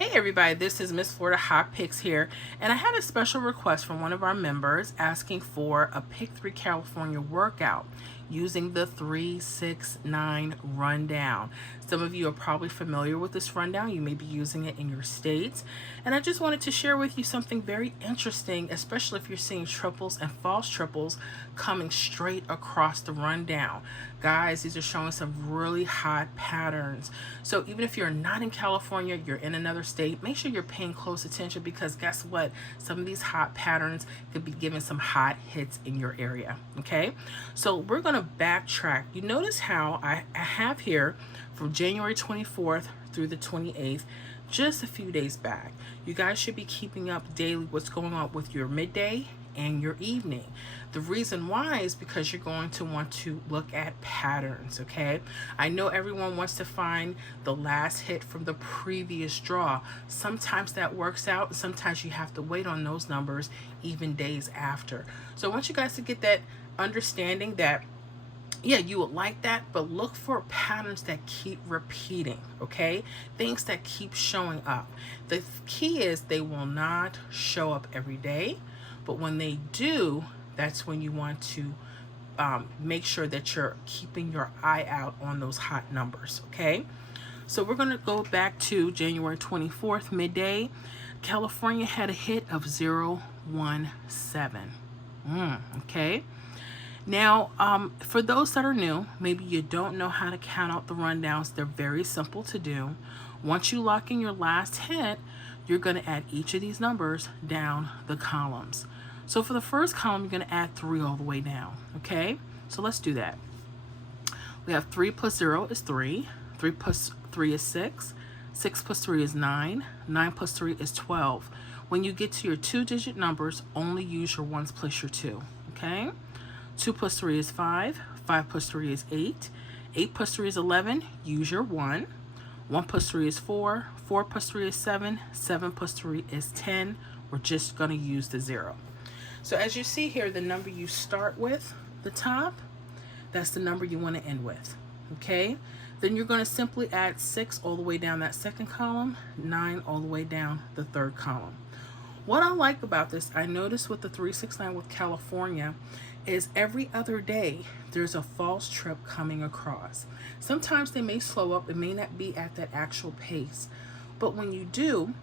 Hey everybody, this is Miss Florida Hot Picks here, and I had a special request from one of our members asking for a Pick 3 California workout using the 369 rundown. Some of you are probably familiar with this rundown. You may be using it in your states, and I just wanted to share with you something very interesting, especially if you're seeing triples and false triples coming straight across the rundown. Guys, these are showing some really hot patterns. So even if you're not in California, you're in another state, make sure you're paying close attention, because guess what? Some of these hot patterns could be giving some hot hits in your area. Okay, so we're going to backtrack. You notice how I have here from January 24th through the 28th, just a few days back. You guys should be keeping up daily what's going on with your midday and your evening. The reason why is because you're going to want to look at patterns. Okay, I know everyone wants to find the last hit from the previous draw. Sometimes that works out, sometimes you have to wait on those numbers even days after. So I want you guys to get that understanding that, yeah, you would like that, but look for patterns that keep repeating. Okay, things that keep showing up. The key is they will not show up every day, but when they do, that's when you want to make sure that you're keeping your eye out on those hot numbers. Okay, so we're going to go back to January 24th midday. California had a hit of 017. Okay, now for those that are new, maybe you don't know how to count out the rundowns. They're very simple to do. Once you lock in your last hit, you're going to add each of these numbers down the columns. So for the first column, you're going to add 3 all the way down. Okay, so let's do that. We have 3 plus 0 is 3. 3 plus 3 is 6. 6 plus 3 is 9. 9 plus 3 is 12. When you get to your 2-digit numbers, only use your 1s plus your 2. Okay, 2 plus 3 is 5. 5 plus 3 is 8. 8 plus 3 is 11. Use your 1. 1 plus 3 is 4. 4 plus 3 is 7. 7 plus 3 is 10. We're just going to use the 0. So as you see here, the number you start with, the top, that's the number you want to end with. Okay, then you're going to simply add 6 all the way down that second column, 9 all the way down the third column. What I like about this, I noticed with the 369 with California, is every other day there's a false trip coming across. Sometimes they may slow up, it may not be at that actual pace, but when you do,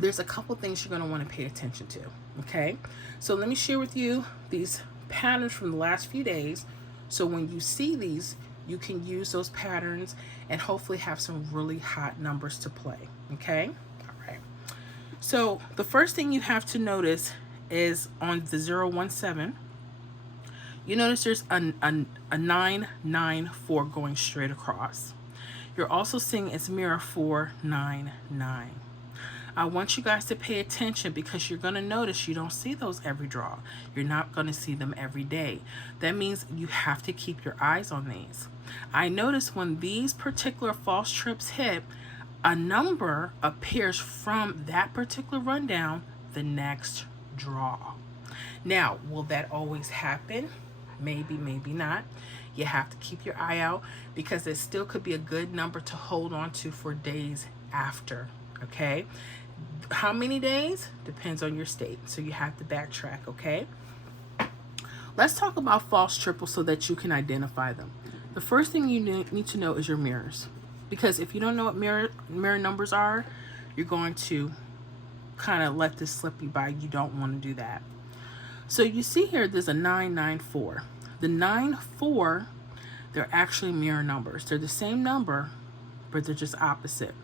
there's a couple things you're going to want to pay attention to. Okay, so let me share with you these patterns from the last few days, so when you see these, you can use those patterns and hopefully have some really hot numbers to play. Okay, all right, so the first thing you have to notice is on the 017, you notice there's a 994 going straight across. You're also seeing its mirror 499. I want you guys to pay attention, because you're going to notice you don't see those every draw. You're not going to see them every day. That means you have to keep your eyes on these. I notice when these particular false trips hit, a number appears from that particular rundown the next draw. Now, will that always happen? Maybe, maybe not. You have to keep your eye out, because it still could be a good number to hold on to for days after. Okay, how many days depends on your state, so you have to backtrack. Okay, let's talk about false triples so that you can identify them. The first thing you need to know is your mirrors, because if you don't know what mirror numbers are, you're going to kind of let this slip you by. You don't want to do that. So you see here there's a 994. The 94, they're actually mirror numbers. They're the same number, but they're just opposite.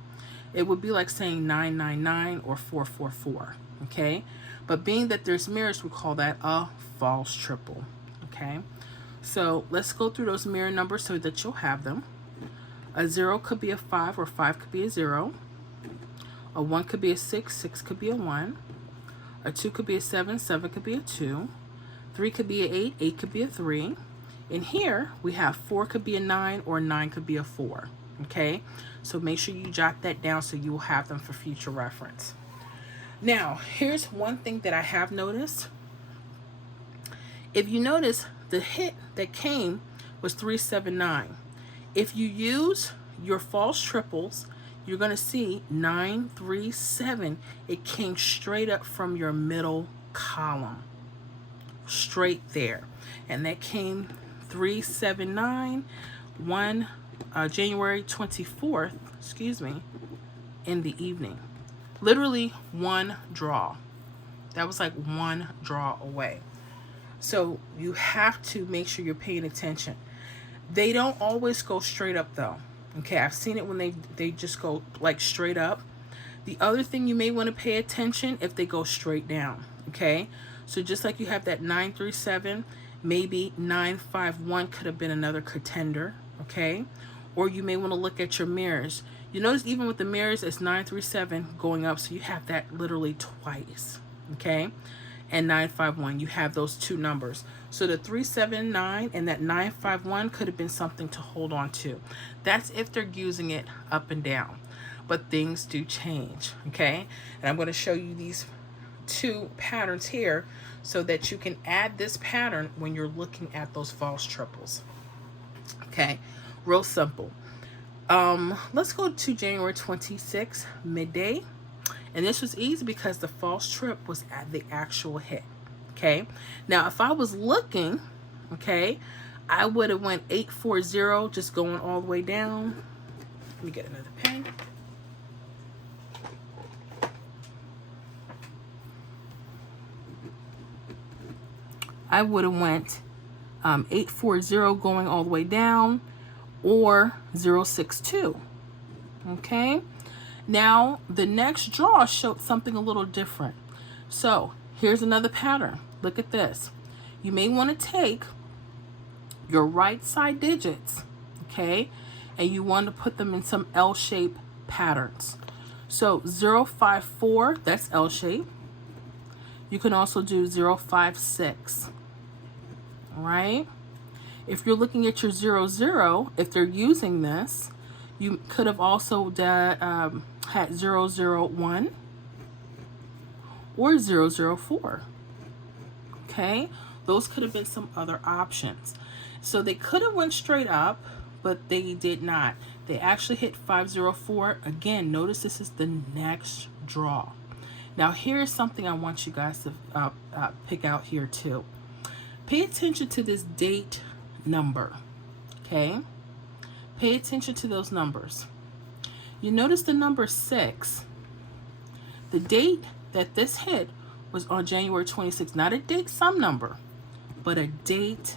It would be like saying 999 or 444, okay? But being that there's mirrors, we call that a false triple, okay? So let's go through those mirror numbers so that you'll have them. A 0 could be a 5, or 5 could be a 0. A 1 could be a 6, 6 could be a 1. A 2 could be a 7, 7 could be a 2. 3 could be a 8, 8 could be a 3. And here we have 4 could be a 9, or 9 could be a 4. Okay, so make sure you jot that down so you will have them for future reference. Now, here's one thing that I have noticed. If you notice, the hit that came was 379. If you use your false triples, you're going to see 937. It came straight up from your middle column, straight there. And that came 379, January 24th, excuse me, in the evening. Literally one draw. That was like one draw away. So you have to make sure you're paying attention. They don't always go straight up though. Okay, I've seen it when they just go like straight up. The other thing you may want to pay attention if they go straight down. Okay, so just like you have that 937, maybe 951 could have been another contender. Okay, or you may want to look at your mirrors. You notice even with the mirrors, it's 937 going up, so you have that literally twice. Okay, and 951, you have those two numbers. So the 379 and that 951 could have been something to hold on to. That's if they're using it up and down, but things do change. Okay, and I'm going to show you these two patterns here so that you can add this pattern when you're looking at those false triples. Okay, real simple. Let's go to January 26th midday. And this was easy because the false trip was at the actual hit. Okay, now if I was looking, okay, I would have went 840, just going all the way down. Let me get another pen. I would have went 840 going all the way down, or 062. Okay, now the next draw showed something a little different. So here's another pattern. Look at this. You may want to take your right side digits, okay, and you want to put them in some L-shaped patterns. So 054, that's L-shape. You can also do 056. All right. If you're looking at your 00, if they're using this, you could have also had 001 or 004. Okay, those could have been some other options. So they could have went straight up, but they did not. They actually hit 504. Again, notice this is the next draw. Now here's something I want you guys to pick out here too. Pay attention to this date number. Okay, pay attention to those numbers. You notice the number 6. The date that this hit was on January 26th. Not a date some number, but a date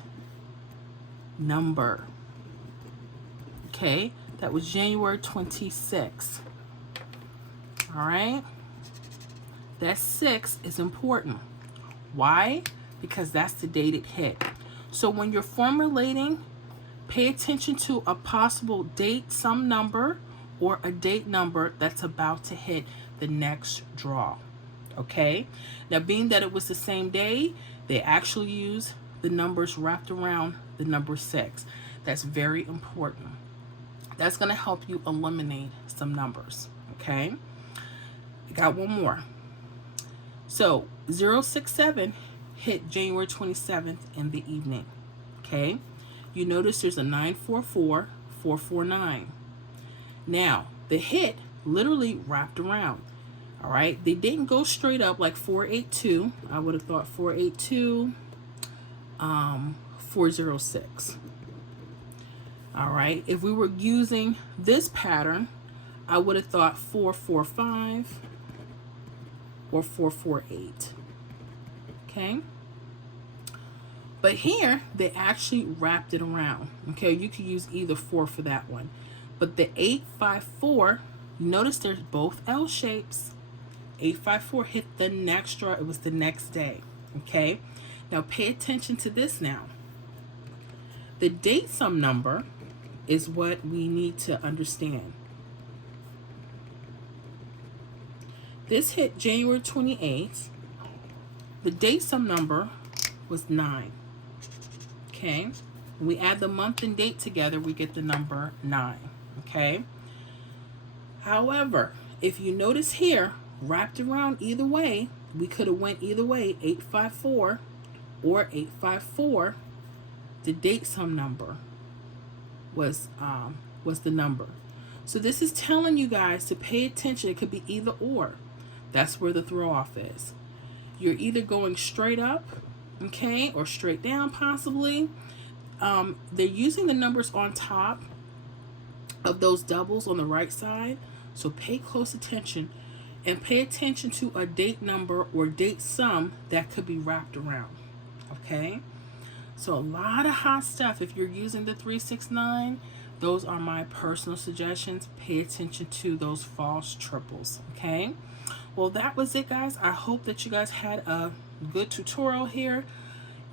number. Okay, that was January 26th. All right, that 6 is important. Why? Because that's the date it hit. So when you're formulating, pay attention to a possible date some number or a date number that's about to hit the next draw. Okay, now being that it was the same day, they actually use the numbers wrapped around the number 6. That's very important. That's going to help you eliminate some numbers. Okay, got one more. So 067 hit January 27th in the evening. Okay, you notice there's a 944, 449. Now the hit literally wrapped around. All right, they didn't go straight up like 482. I would have thought 482, 406. All right, if we were using this pattern, I would have thought 445 or 448. Okay, but here they actually wrapped it around. Okay, you could use either 4 for that one, but the 854, notice there's both L shapes. 854 hit the next draw. It was the next day. Okay, now pay attention to this. Now the date sum number is what we need to understand. This hit January 28th. The date sum number was 9. Okay, when we add the month and date together, we get the number 9. Okay, however, if you notice here, wrapped around either way, we could have went either way, 854 or 854. The date sum number was the number. So this is telling you guys to pay attention. It could be either or. That's where the throw off is. You're either going straight up, okay, or straight down possibly. They're using the numbers on top of those doubles on the right side. So pay close attention and pay attention to a date number or date sum that could be wrapped around. Okay? So a lot of hot stuff. If you're using the 369, those are my personal suggestions. Pay attention to those false triples. Okay? Well, that was it, guys. I hope that you guys had a good tutorial here.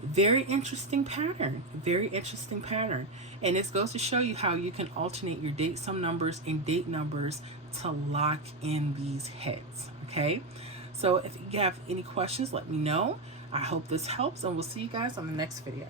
Very interesting pattern. Very interesting pattern. And this goes to show you how you can alternate your date sum numbers and date numbers to lock in these heads. Okay? So if you have any questions, let me know. I hope this helps, and we'll see you guys on the next video.